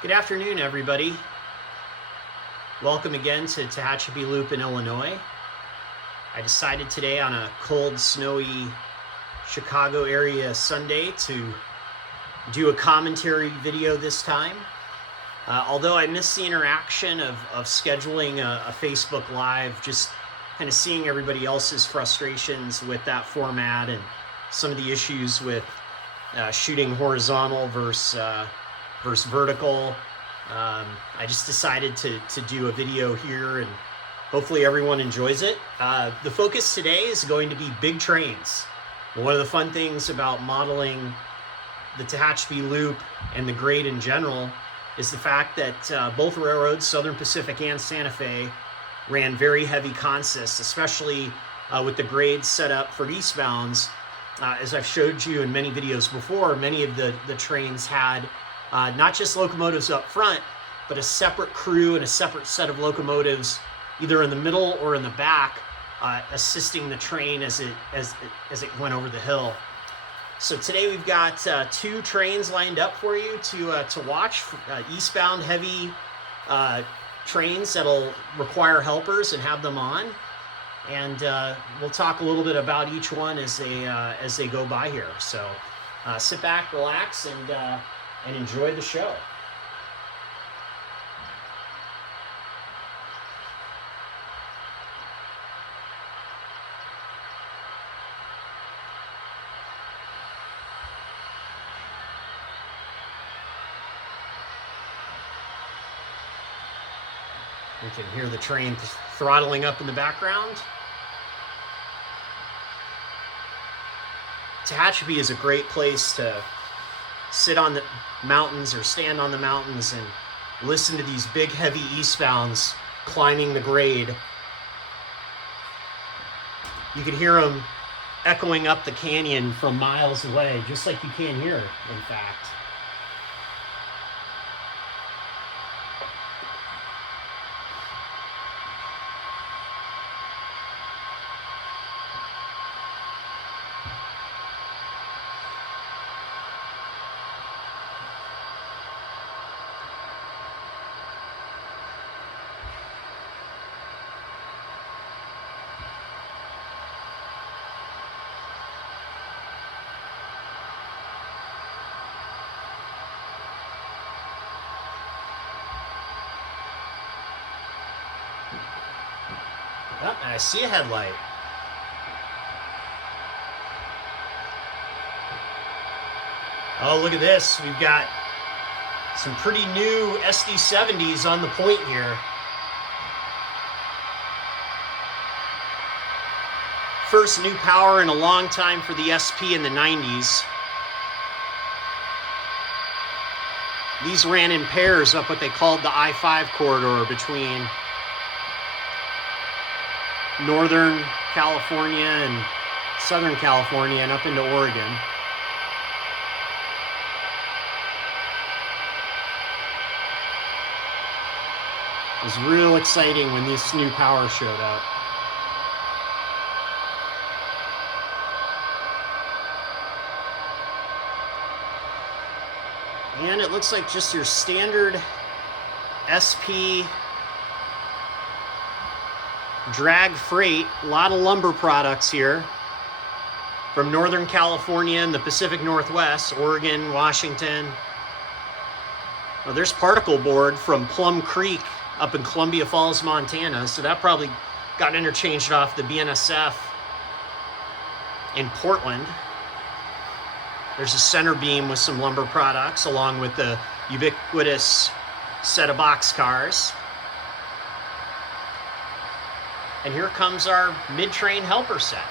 Good afternoon, everybody. Welcome again to Tehachapi Loop in Illinois. I decided today on a cold, snowy Chicago area Sunday to do a commentary video this time. Although I missed the interaction of scheduling a Facebook Live, just kind of seeing everybody else's frustrations with that format and some of the issues with shooting horizontal versus vertical. I just decided to do a video here, and hopefully everyone enjoys it. The focus today is going to be big trains. One of the fun things about modeling the Tehachapi Loop and the grade in general is the fact that both railroads, Southern Pacific and Santa Fe, ran very heavy consists, especially with the grades set up for eastbounds. As I've showed you in many videos before, many of the trains had not just locomotives up front, but a separate crew and a separate set of locomotives either in the middle or in the back, assisting the train as it went over the hill. So today we've got two trains lined up for you to watch, eastbound heavy trains that'll require helpers and have them on. And we'll talk a little bit about each one as they go by here. So sit back, relax, and enjoy the show. You can hear the train throttling up in the background. Tehachapi is a great place to sit on the mountains or stand on the mountains and listen to these big, heavy eastbounds climbing the grade. You can hear them echoing up the canyon from miles away, just like you can here, in fact. Oh, and I see a headlight. Oh, look at this. We've got some pretty new SD70s on the point here. First new power in a long time for the SP in the 90s. These ran in pairs up what they called the I-5 corridor between Northern California and Southern California and up into Oregon. It was real exciting when this new power showed up. And it looks like just your standard SP drag freight. A lot of lumber products here from Northern California and the Pacific Northwest, Oregon, Washington. Oh, there's particle board from Plum Creek up in Columbia Falls, Montana. So that probably got interchanged off the BNSF in Portland. There's a center beam with some lumber products along with the ubiquitous set of boxcars. And here comes our mid-train helper set.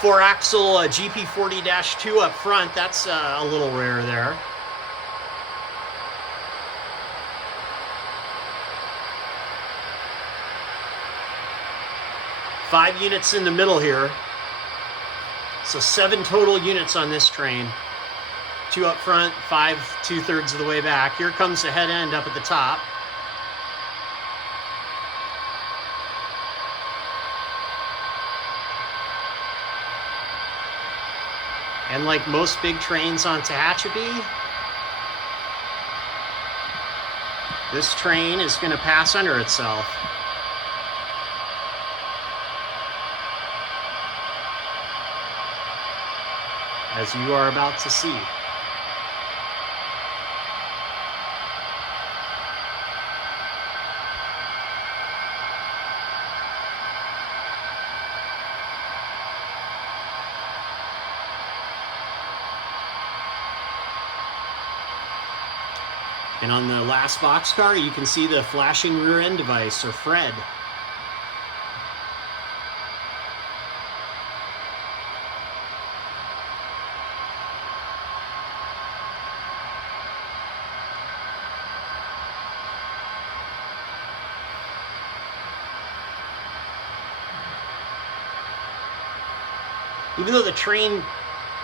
Four-axle GP40-2 up front. That's a little rare there. Five units in the middle here. So 7 total units on this train. 2 up front, 5 2/3 of the way back. Here comes the head end up at the top. And like most big trains on Tehachapi, this train is going to pass under itself. As you are about to see. And on the last boxcar, you can see the flashing rear end device, or FRED. Even though the train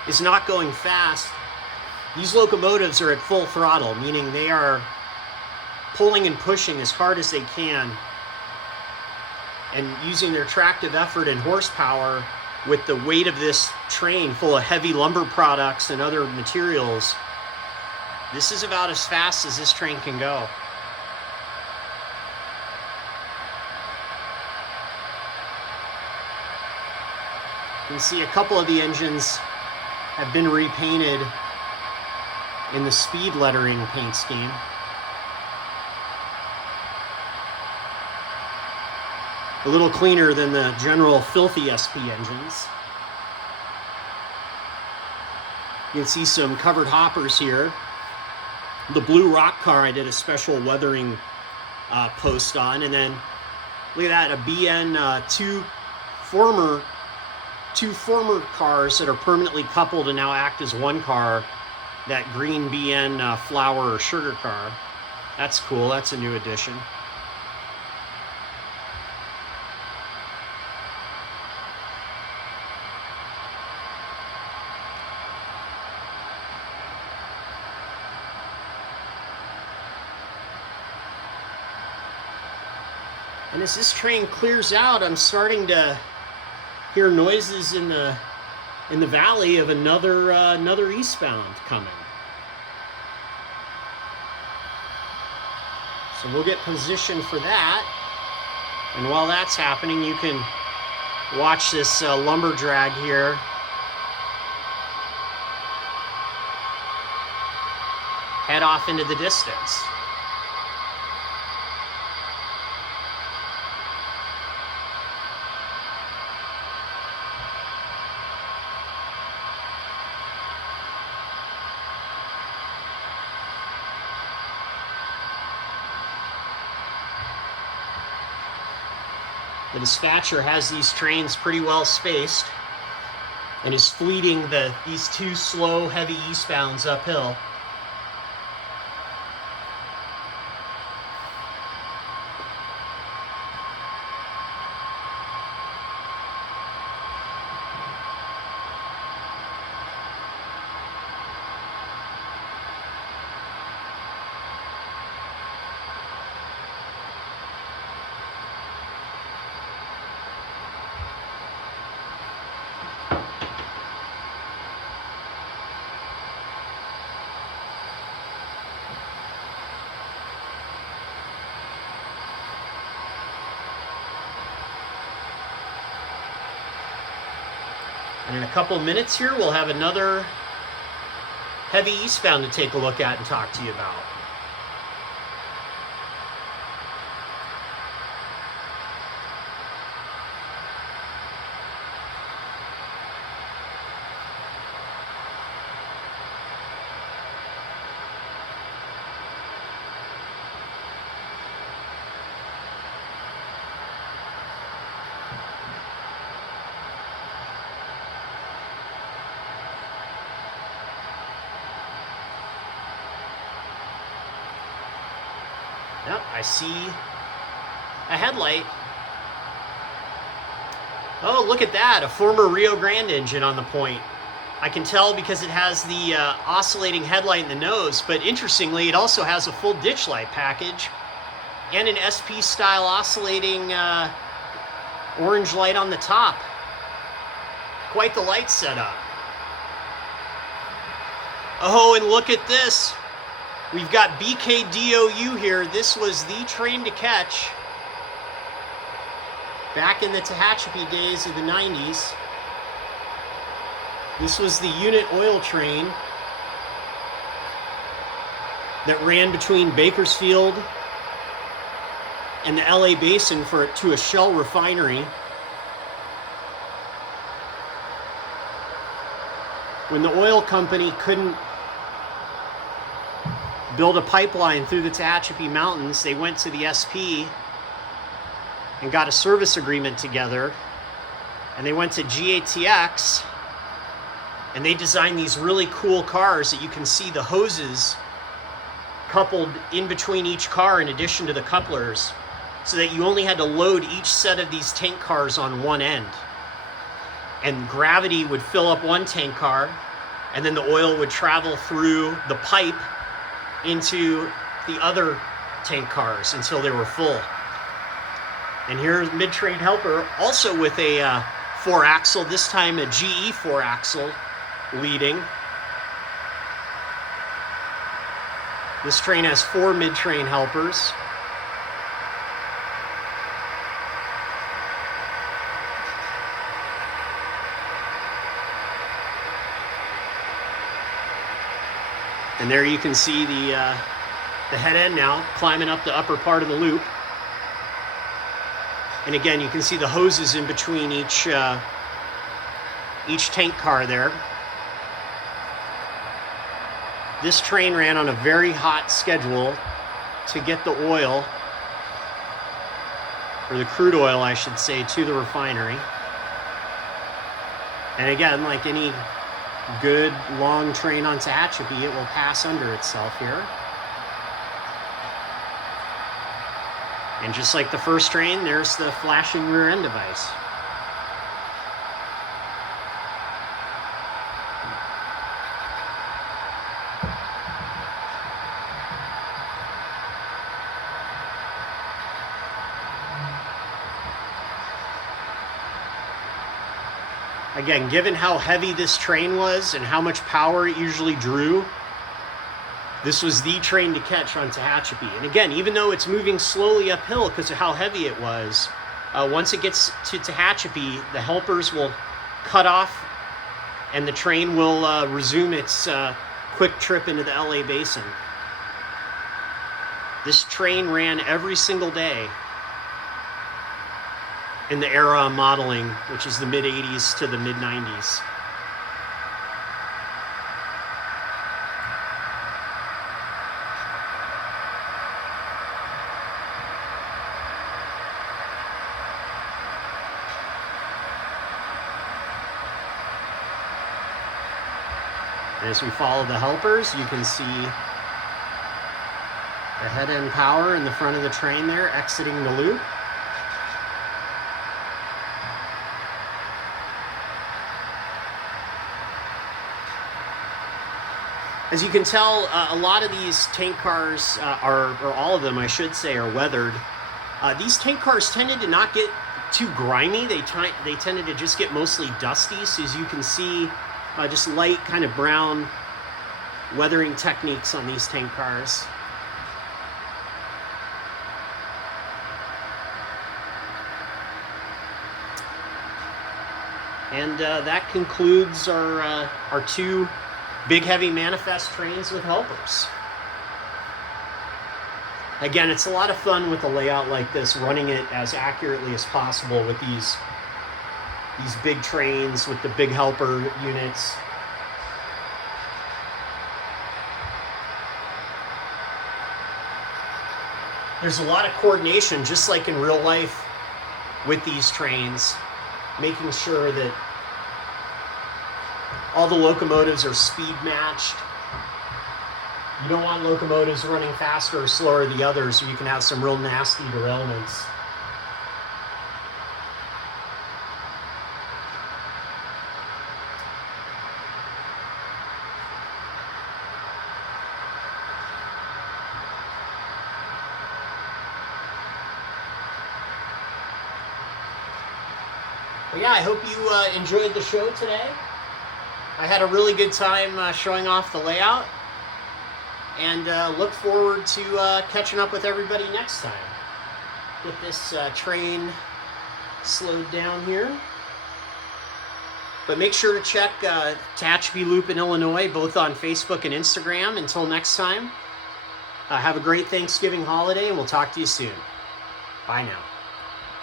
is not going fast, these locomotives are at full throttle, meaning they are pulling and pushing as hard as they can and using their tractive effort and horsepower with the weight of this train full of heavy lumber products and other materials. This is about as fast as this train can go. You can see a couple of the engines have been repainted in the speed lettering paint scheme. A little cleaner than the general filthy SP engines. You can see some covered hoppers here. The blue rock car I did a special weathering post on, and then look at that, a BN two former cars that are permanently coupled and now act as one car. That green BN flour or sugar car. That's cool. That's a new addition. And as this train clears out, I'm starting to hear noises in the valley of another eastbound coming. So we'll get positioned for that. And while that's happening, you can watch this lumber drag here. Head off into the distance. The dispatcher has these trains pretty well spaced and is fleeting these two slow, heavy eastbounds uphill. And in a couple of minutes here, we'll have another heavy eastbound to take a look at and talk to you about. Yep, I see a headlight. Oh, look at that, a former Rio Grande engine on the point. I can tell because it has the oscillating headlight in the nose, but interestingly, it also has a full ditch light package and an SP-style oscillating orange light on the top. Quite the light setup. Oh, and look at this. We've got BKDOU here. This was the train to catch back in the Tehachapi days of the 90s. This was the unit oil train that ran between Bakersfield and the LA Basin to a Shell refinery. When the oil company couldn't build a pipeline through the Tehachapi Mountains, they went to the SP and got a service agreement together, and they went to GATX and they designed these really cool cars that you can see the hoses coupled in between each car in addition to the couplers, so that you only had to load each set of these tank cars on one end. And gravity would fill up one tank car, and then the oil would travel through the pipe into the other tank cars until they were full. And here's Mid-Train Helper, also with a 4-axle, this time a GE 4-axle leading. This train has 4 mid-train helpers. And there you can see the head end now climbing up the upper part of the loop. And again, you can see the hoses in between each tank car there. This train ran on a very hot schedule to get the oil, or the crude oil, I should say, to the refinery. And again, like any good long train on Tehachapi, it will pass under itself here. And just like the first train, there's the flashing rear end device. Again, given how heavy this train was and how much power it usually drew, this was the train to catch on Tehachapi. And again, even though it's moving slowly uphill because of how heavy it was, once it gets to Tehachapi, the helpers will cut off and the train will resume its quick trip into the LA Basin. This train ran every single day in the era of modeling, which is the mid-80s to the mid-90s. And as we follow the helpers, you can see the head-end power in the front of the train there exiting the loop. As you can tell, a lot of these tank cars or all of them, I should say, are weathered. These tank cars tended to not get too grimy. They tended to just get mostly dusty. So as you can see, just light kind of brown weathering techniques on these tank cars. And that concludes our 2 big heavy manifest trains with helpers. Again, it's a lot of fun with a layout like this, running it as accurately as possible with these big trains with the big helper units. There's a lot of coordination, just like in real life with these trains, making sure that all the locomotives are speed matched. You don't want locomotives running faster or slower than the others, or you can have some real nasty derailments. But yeah, I hope you enjoyed the show today. I had a really good time showing off the layout, and look forward to catching up with everybody next time. Get this train slowed down here. But make sure to check Tehachapi Loop in Illinois, both on Facebook and Instagram. Until next time, have a great Thanksgiving holiday, and we'll talk to you soon. Bye now.